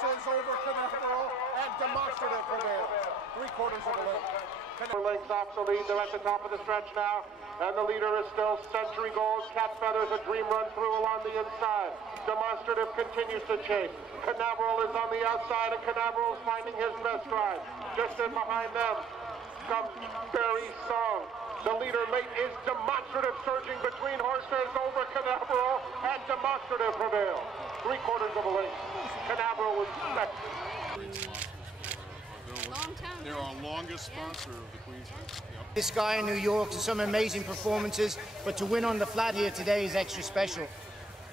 horses over Canaveral, and Demonstrative prevails. 3/4 of a length. Lengths off the lead. They're at the top of the stretch now, and the leader is still Century Gold. Cat Feathers, a dream run through along the inside. Demonstrative continues to chase. Canaveral is on the outside, and Canaveral is finding his best ride. Just in behind them comes Barry's Song. The leader late is Demonstrative, surging between horses over Canaveral, and Demonstrative prevails. 3/4 of a length. Canaveral was second. They're our longest sponsor of the Queen's Cup. Yep. This guy in New York, some amazing performances, but to win on the flat here today is extra special.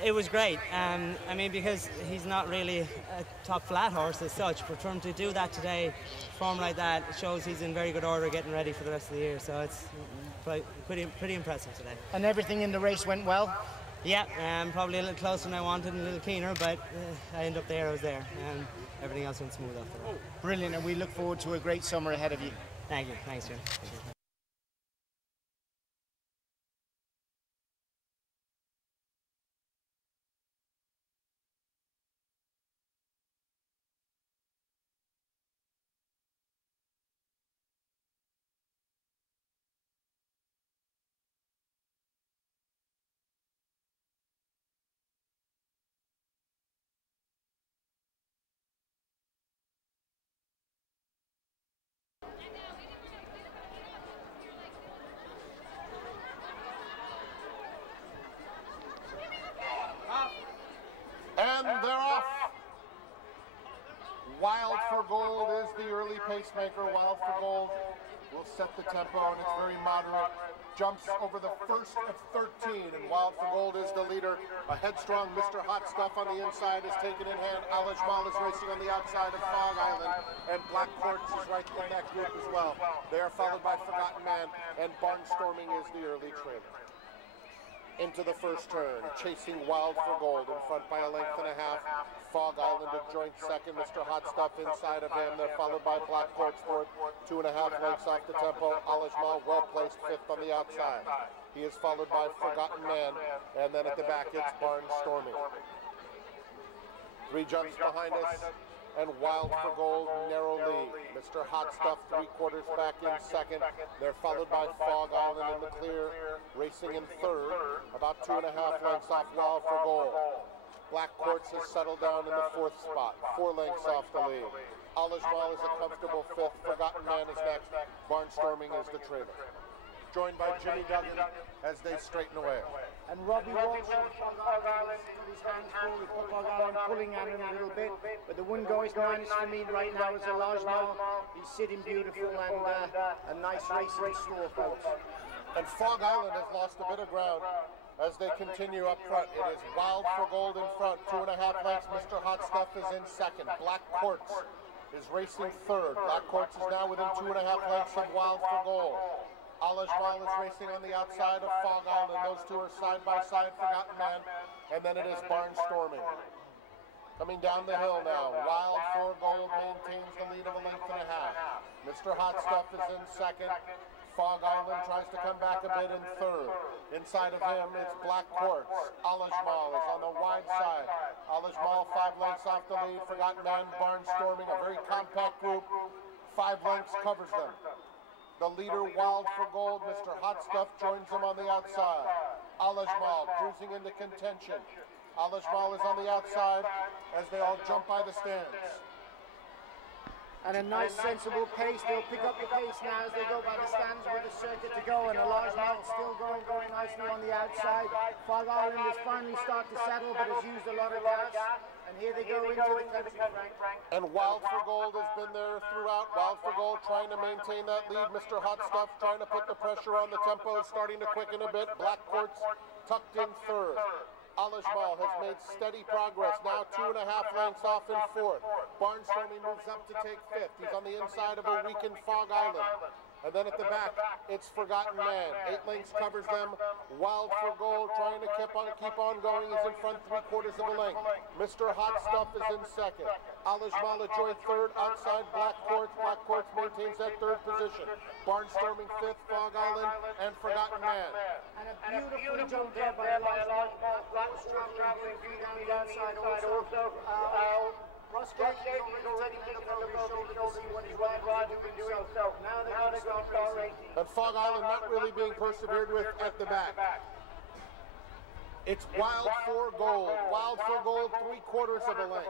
It was great. I mean, because he's not really a top flat horse as such, but for him to do that today, form like that, it shows he's in very good order getting ready for the rest of the year. So it's pretty impressive today. And everything in the race went well? Yeah, probably a little closer than I wanted and a little keener, but I ended up there, I was there. And everything else went smooth after that. Brilliant, and we look forward to a great summer ahead of you. Thank you. Thanks, Jim. Thank you. And they're off. Wild for Gold is the early pacemaker. Wild for Gold will set the tempo, and it's very moderate. Jumps over the first of 13, and Wild for Gold is the leader. A headstrong Mr. Hot Stuff on the inside is taken in hand. Alajmal is racing on the outside of Fog Island, and Black Quartz is right in that group as well. They are followed by Forgotten Man, and Barnstorming is the early trailer. Into the first turn, chasing Wild for Gold in front by a length and a half. Fog Island a joint second. Mr. Hot Stuff inside of him. They're followed by Black Quartz fourth, 2.5 lengths off the tempo. Alajmal well placed fifth on the outside. He is followed by Forgotten Man, and then at the back it's Barnstorming. 3 jumps behind us, and Wild for Gold narrow lead. Mr. Hot Stuff 3/4 back in second. They're followed by Fog Island in the clear, racing in third, about 2.5 lengths off Wild for Gold. Black Quartz has settled down in the fourth spot, 4 lengths off the lead. Alajmal is a comfortable fifth. Forgotten Man is next. Barnstorming is the trailer. Joined by Jimmy Duggan as they straighten away. And Robbie Walsh from Fog Island, his hands full with Fog Island, pulling at him a little bit. But the one goes minus for me right now is Alajmal. He's sitting beautiful, and a nice race in store, folks. And Fog Island has lost a bit of ground as they continue up front. It is Wild for Gold in front, 2.5 lengths. Mr. Hot Stuff is in second. Black Quartz is racing third. Black Quartz is now within 2.5 lengths of Wild for Gold. Alajmal is racing on the outside of Fog Island. Those two are side by side, Forgotten Man. And then it is Barnstorming. Coming down the hill now. Wild for Gold maintains the lead of a length and a half. Mr. Hot Stuff is in second. Fog Island tries to come back a bit in third. Inside of him, it's Black Quartz. Alajmal is on the wide side. Alajmal 5 lengths off the lead. Forgotten Man, Barnstorming, a very compact group. 5 lengths covers them. The leader, Wild for Gold, Mr. Hot Stuff, joins him on the outside. Alajmal cruising into contention. Alajmal is on the outside as they all jump by the stands. And a nice sensible pace. They'll pick up the pace now as they go by the stands with the circuit to go, and Alajmal still going nicely on the outside. Fog Island has finally started to settle, but has used a lot of gas. And here they go into the country, Frank. And Wild for Gold has been there throughout. Wild for Gold trying to maintain that lead. Mr. Hot Stuff trying to put the pressure on. The tempo is starting to quicken a bit. Black Quartz tucked in third. Alajmal has made steady progress, now 2.5 lengths off in fourth. Barnstorming moves up to take fifth. He's on the inside of a weakened Fog Island. And then at the back, it's Forgotten Man. 8 lengths covers them. Wild for Gold trying to keep on going. He's in front 3/4 of a length. Mr. Hot Stuff is in second. Alajmal a joint third. Outside Black Quartz. Black Quartz maintains that third position. Barnstorming fifth. Fog Island and Forgotten Man. And a beautiful jump there by Alajmal. Traveling beautifully down the inside also. Roskek riders are doing so. Now they're going to start racing. And Fog Island not really being persevered with at the back. It's Wild for Gold. Wild for Gold, 3/4 of a length.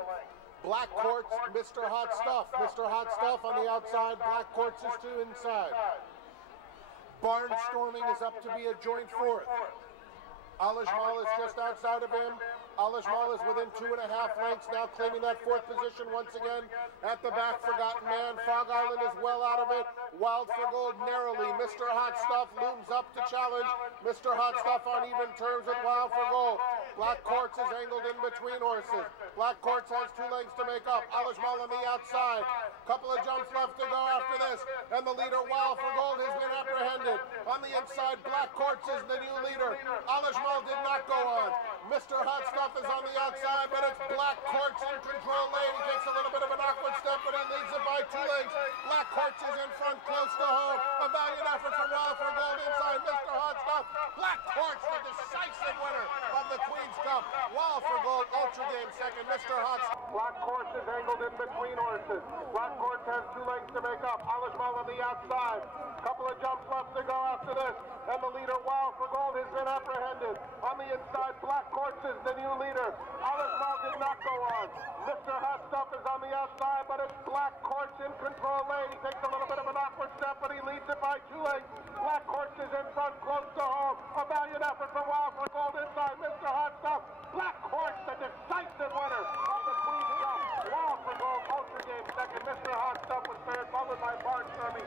Black Quartz, Mr. Hot Stuff. Mr. Hot Stuff on the outside. Black Quartz is to inside. Barnstorming is up to be a joint fourth. Alajmal is just outside of him. Alajmal is within 2.5 lengths now, claiming that fourth position once again. At the back, Forgotten Man. Fog Island is well out of it. Wild for Gold narrowly. Mr. Hot Stuff looms up to challenge. Mr. Hot Stuff on even terms with Wild for Gold. Black Quartz is angled in between horses. Black Quartz has 2 lengths to make up. Alajmal on the outside. Couple of jumps left to go after this. And the leader, Wild for Gold, has been apprehended. On the inside, Black Quartz is the new leader. Alajmal did not go on. Mr. Hot Stuff is on the outside, but it's Black Quartz in control lane. He takes a little bit of an awkward step, but it leads it by 2 lengths. Black Quartz is in front, close to home. A valiant effort from Wild for Gold inside Mr. Hot Stuff. Black Quartz, the decisive winner of the Queen's Cup. Wild for Gold, Ultra Game second. Mr. Hot Stuff. Black Quartz is angled in between horses. Black Quartz has 2 lengths to make up. Alajmal on the outside. Couple of jumps left to go after this. And the leader, Wild for Gold, has been apprehended. On the inside, Black Quartz is the new leader. Alajmal did not go on. Mr. Hot Stuff is on the outside, but it's Black Quartz in control lane. He takes a little bit of an awkward step, but he leads it by 2 lengths. Black Quartz is in front, close to home. A valiant effort for Wild for Gold inside Mr. Hot Stuff. Black Quartz, the decisive winner of the Queen's Cup. Wild for Gold, Ultra Game second. Mr. Hot Stuff was third, followed by Barnstorming.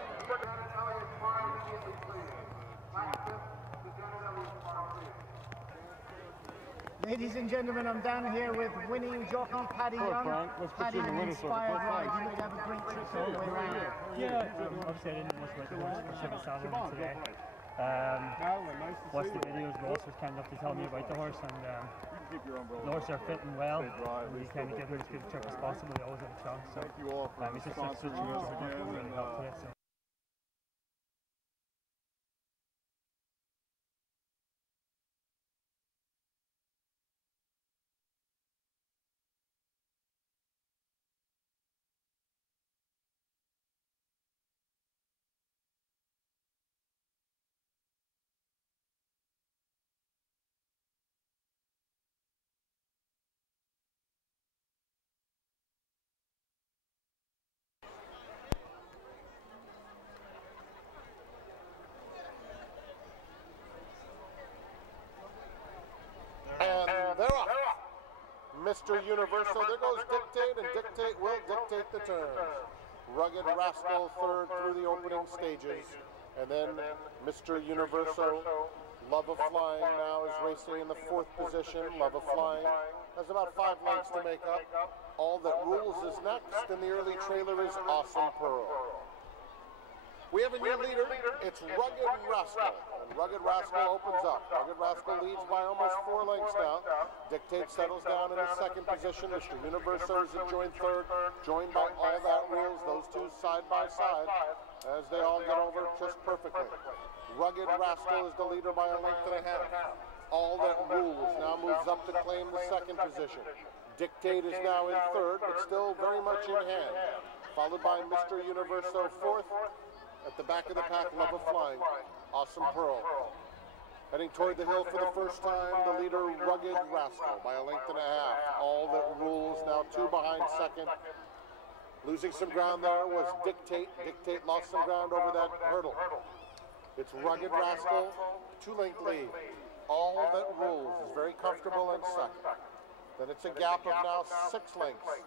Ladies and gentlemen, I'm down here with winning jockey Paddy Young. Paddy, an inspired ride. You look to have a great trip all the way around. Yeah, obviously I didn't know much about the horse, but Chevy Saddle today. Watched the videos, Ross was kind enough to tell me about the horse, and the horse are fitting well. And we kind of give him as good a trip as possible. They always have a chance. So he's just such a really helped today. So. Mr. Universal, there goes Dictate, and Dictate will dictate the turns. Rugged Rascal third through the opening stages, and then Mr. Universal, Love of Flying now is racing in the 4th position. Love of Flying has about 5 lengths to make up. All That Rules is next, and the early trailer is Awesome Pearl. We have a new leader, it's Rugged Rascal, and Rugged Rascal opens up. Rugged Rascal leads by almost 4 lengths now. Dictate settles down in the 2nd position. Mr. Universo is in joint 3rd, joined by All That Rules, those two side by side, as they all get over just perfectly. Rugged Rascal is the leader by 1.5 lengths. All That Rules now moves up to claim the 2nd position. Dictate is now in 3rd, but still very much in hand, followed by Mr. Universo 4th. At the back of the pack, Love of Flying, Awesome Pearl. Heading toward the hill for the first time, the leader, Rugged Rascal, by 1.5 lengths. All That Rules, now 2 behind 2nd. Losing some ground there was Dictate. Dictate lost some ground over that hurdle. It's Rugged Rascal, 2-length lead. All That Rules is very comfortable in 2nd. Then it's a gap of now 6 lengths.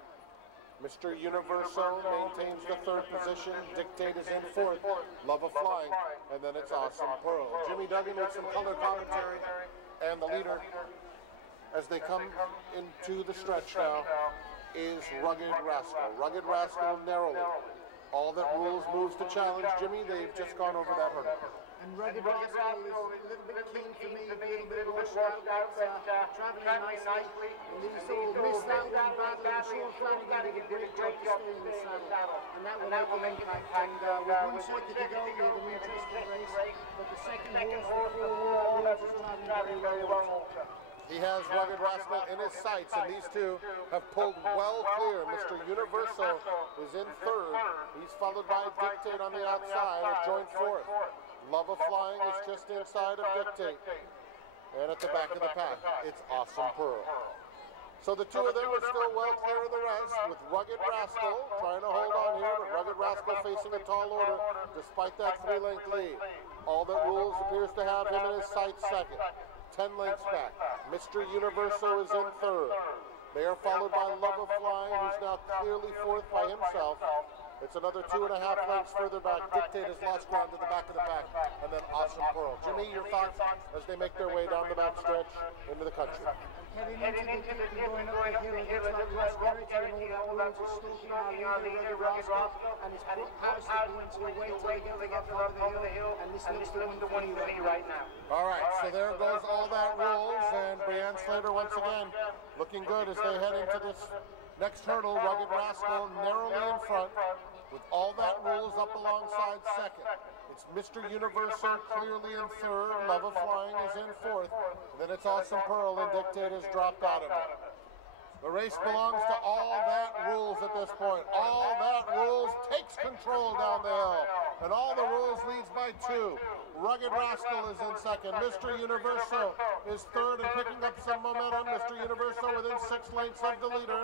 Mr. Universo maintains the 3rd position. Dictate is in 4th. Love of Flying. And then it's Awesome Pearl. Jimmy Duggan with some color commentary. And the leader, as they come into the stretch now, is Rugged Rascal. Rugged Rascal narrowly. All That Rules moves to challenge Jimmy. They've just gone over that hurdle. And Rugged Rascal is a little bit keen for me, a little bit washed out, travelling nicely. And these all missed that one battle, and Sean Flanagan did a great job to stay in the saddle. And that will make an impact. And with 1 circuit to go, we have an interesting race. But the second horse, the 4 is travelling very well. He has Rugged Rascal in his sights, and these two have pulled well clear. Mr. Universo is in third. He's followed by Dictate on the outside at joint fourth. Love of Flying is just inside of Dictate. And at the back of the pack, it's Awesome Pearl. So the two of them are still well clear of the rest, with Rugged Rascal trying to hold on here, but Rugged Rascal facing a tall order despite that 3-length lead. All That Rules appears to have him in his sights second. 10 lengths back. Mr. Universo is in third. They are followed by Love of Flying, who's now clearly fourth by himself. It's another 2.5 lengths further back. Dictate has lost ground to the back of the pack, and then Awesome Pearl. Jimmy, your thoughts as they make their way down the back stretch into the country? Heading into the going up the hill, it looks like Ross Garrett and all that rules are stalking our leader, Rugged Rascal, and his house is going to wait till they get to the top of the hill, and this looks the one for me right now. All right, so there goes All That Rules, and Brianne Slater once again looking good as they head into this next hurdle. Rugged Rascal narrowly in front, with All That Rules up alongside second. It's Mr. Universo clearly in third. Love of Flying is in fourth. And then it's Awesome Pearl, and Dictate has dropped out of it. The race belongs to All That Rules at this point. All That Rules takes control down the hill. And All the Rules leads by 2. Rugged Rascal is in second. Mr. Universo is third and picking up some momentum. Mr. Universo within 6 lengths of the leader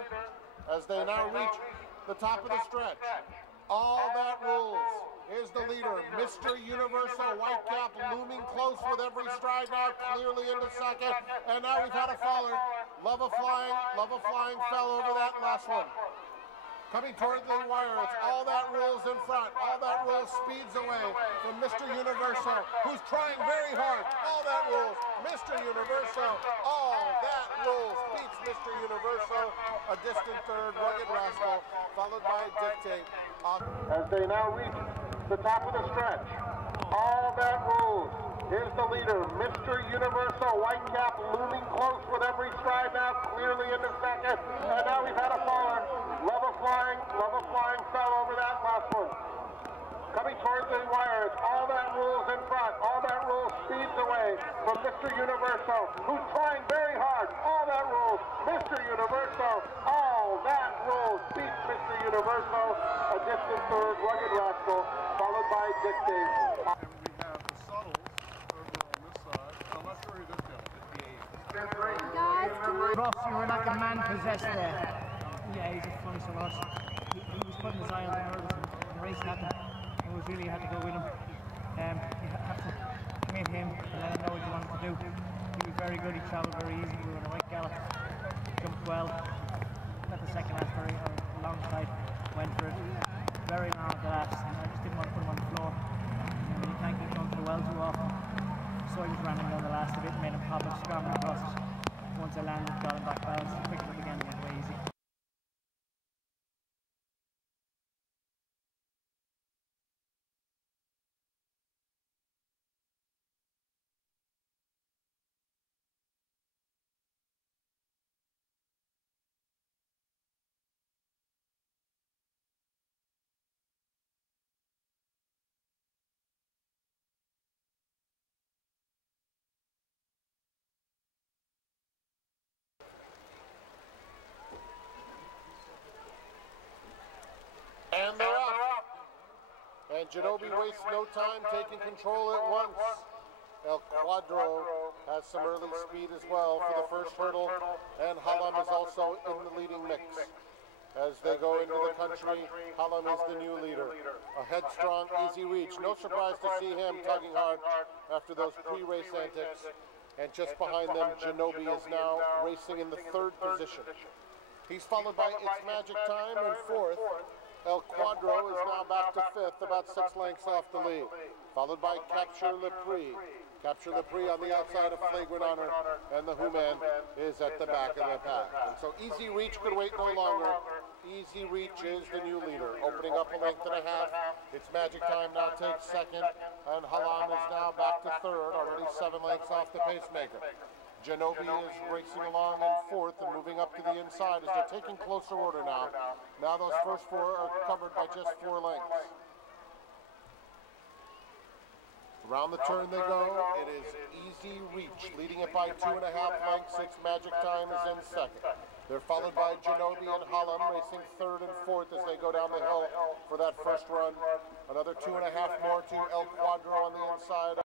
as they now reach the top of the stretch. All That Rules is the leader. Mr. Universo, white cap, looming close with every stride now, clearly into second. And now we've had a faller. Love of Flying fell over that last one. Coming toward the wire, it's All That Rules in front. All That Rules speeds away from Mr. Universo, who's trying very hard. All That Rules, Mr. Universo, All That Rules beats Mr. Universo. A distant third, Rugged Rascal, followed by Dictate. As they now reach the top of the stretch, All That Rules is the leader. Mr. Universo, white cap, looming close with every stride now, clearly into second. And now we've had a faller. Love of Flying fell over that last one. Coming towards the wire, it's All That Rules in front. All That Rules speeds away from Mr. Universo, who's trying very hard. All That Rules, Mr. Universo, All That Rules beats Mr. Universo. A distant third, Rugged Rascal, followed by Dictate. And we have the Suttles over on this side. I'm not sure who this guy is. Ross, you were like a man possessed there. Yeah, he's a funny sort of horse. He was putting his eye on the hurdles and the race happened. And we really had to go with him. You have to commit him and let him know what you wanted to do. He was very good, he travelled very easy, we were on a right gallop. Jumped well. Got the second last very alongside, went for it. Very long at the last, and I just didn't want to put him on the floor. And you can't keep going to the well too often. So I just ran him down the last a bit and made him pop it, scramble across it. Once I landed, got him back balanced, picked it up again and went away easy. And they're off. And Genobi wastes no time taking control at once. El Cuadro has some early speed as well for the first hurdle, and Halam is also in the leading mix. As they go into the country, Halam is the new leader. A headstrong, easy reach. No surprise to see him tugging hard after those pre-race antics. And just behind them, Genobi is now racing in the third position. He's followed by It's Magic Time in fourth. El Cuadro is now back to fifth, about 6 lengths off the lead. Followed by Capture Le Prix. Capture Le Prix on the outside of Flagrant Honor, and the Human is at the back of the pack. And so Easy Reach could wait no longer. Easy Reach is the new leader, opening up a length and a half. It's Magic Time now takes second, and Halam is now back to third, already 7 lengths off the pacemaker. Genobi is racing along in fourth and moving up to the inside as they're taking closer order now. Now those first 4 are covered by just 4 lengths. Around the turn they go. It is Easy Reach, leading it by 2.5 lengths. Six Magic Time is in second. They're followed by Genobi and Hallam, racing third and fourth as they go down the hill for that first run. Another 2.5 more to El Cuadro on the inside.